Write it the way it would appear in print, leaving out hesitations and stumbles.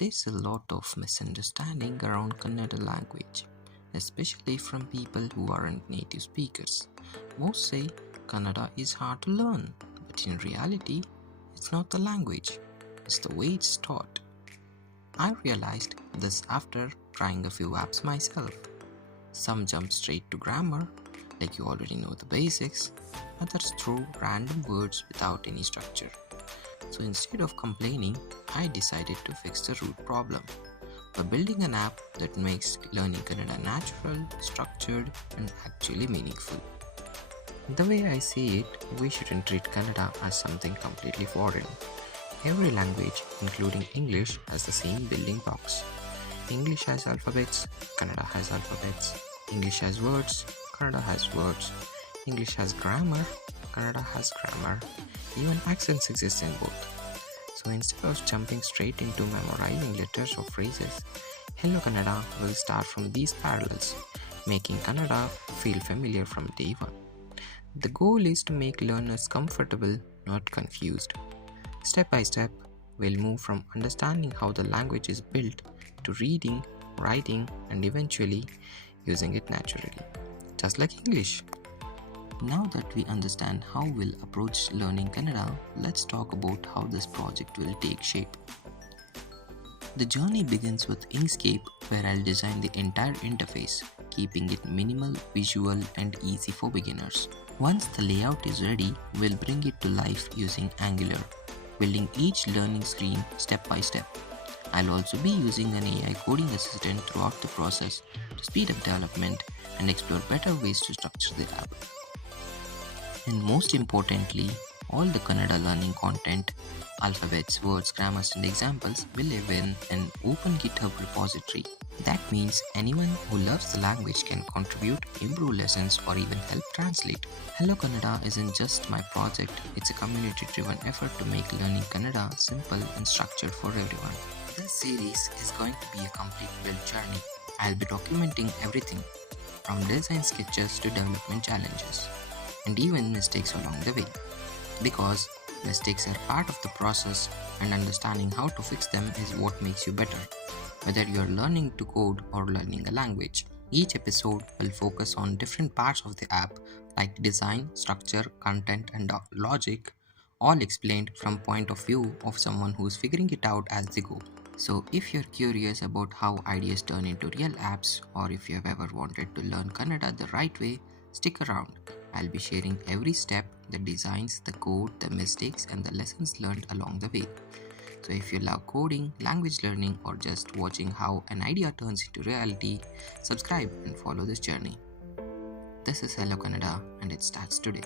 There's a lot of misunderstanding around Kannada language, especially from people who aren't native speakers. Most say Kannada is hard to learn, but in reality, it's not the language, it's the way it's taught. I realized this after trying a few apps myself. Some jump straight to grammar, like you already know the basics, others throw random words without any structure. So instead of complaining, I decided to fix the root problem by building an app that makes learning Kannada natural, structured, and actually meaningful. The way I see it, we shouldn't treat Kannada as something completely foreign. Every language, including English, has the same building blocks. English has alphabets, Kannada has alphabets. English has words, Kannada has words. English has grammar, Kannada has grammar. Even accents exist in both. So instead of jumping straight into memorizing letters or phrases, Hello Kannada will start from these parallels, making Kannada feel familiar from day one. The goal is to make learners comfortable, not confused. Step by step, we'll move from understanding how the language is built to reading, writing, and eventually using it naturally, just like English. Now that we understand how we'll approach learning Kannada, let's talk about how this project will take shape. The journey begins with Inkscape, where I'll design the entire interface, keeping it minimal, visual, and easy for beginners. Once the layout is ready, we'll bring it to life using Angular, building each learning screen step by step. I'll also be using an AI coding assistant throughout the process to speed up development and explore better ways to structure the app. And most importantly, all the Kannada learning content, alphabets, words, grammars, and examples will live in an open GitHub repository. That means anyone who loves the language can contribute, improve lessons, or even help translate. Hello Kannada isn't just my project, it's a community-driven effort to make learning Kannada simple and structured for everyone. This series is going to be a complete build journey. I'll be documenting everything, from design sketches to development challenges, and even mistakes along the way. Because mistakes are part of the process and understanding how to fix them is what makes you better, whether you're learning to code or learning a language. Each episode will focus on different parts of the app like design, structure, content, and logic, all explained from point of view of someone who's figuring it out as they go. So if you're curious about how ideas turn into real apps, or if you have ever wanted to learn Kannada the right way, stick around. I'll be sharing every step, the designs, the code, the mistakes, and the lessons learned along the way. So if you love coding, language learning, or just watching how an idea turns into reality, subscribe and follow this journey. This is Hello Kannada, and it starts today.